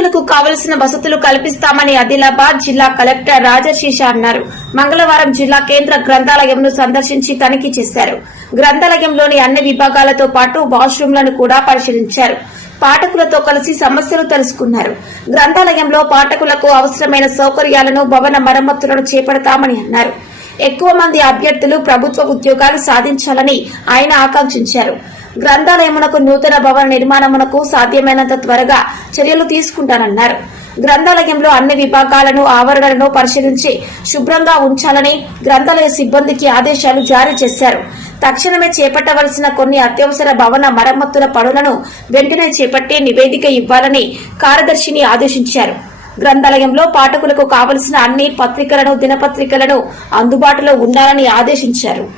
పాఠకులకు కావలసిన వసతులు కల్పిస్తామని ఆదిలాబాద్ జిల్లా కలెక్టర్ రాజశీష అన్నారు. మంగళవారం జిల్లా కేంద్ర గ్రంథాలయంను సందర్శించి తనిఖీ చేశారు. గ్రంథాలయంలోని అన్ని విభాగాలతో పాటు వాష్రూంలను కూడా పరిశీలించారు. పాఠకులతో కలిసి సమస్యలు తెలుసుకున్నారు. గ్రంథాలయంలో పాఠకులకు అవసరమైన సౌకర్యాలను భవన మరమ్మతులను చేపడతామని అన్నారు. ఎక్కువ మంది అభ్యర్థులు ప్రభుత్వ ఉద్యోగాలు సాధించాలని ఆయన ఆకాంక్షించారు. గ్రంథాలయమునకు నూతన భవన నిర్మాణమునకు సాధ్యమైనంత త్వరగా చర్యలు తీసుకుంటానన్నారు. గ్రంథాలయంలో అన్ని విభాగాలను ఆవరణలను పరిశీలించి శుభ్రంగా ఉంచాలని గ్రంథాలయ సిబ్బందికి ఆదేశాలు జారీ చేశారు. తక్షణమే చేపట్టవలసిన కొన్ని అత్యవసర భవన మరమ్మతుల పనులను వెంటనే చేపట్టి నివేదిక ఇవ్వాలని కార్యదర్శిని ఆదేశించారు. గ్రంథాలయంలో పాఠకులకు కావలసిన అన్ని పత్రికలను దినపత్రికలను అందుబాటులో ఉండాలని ఆదేశించారు.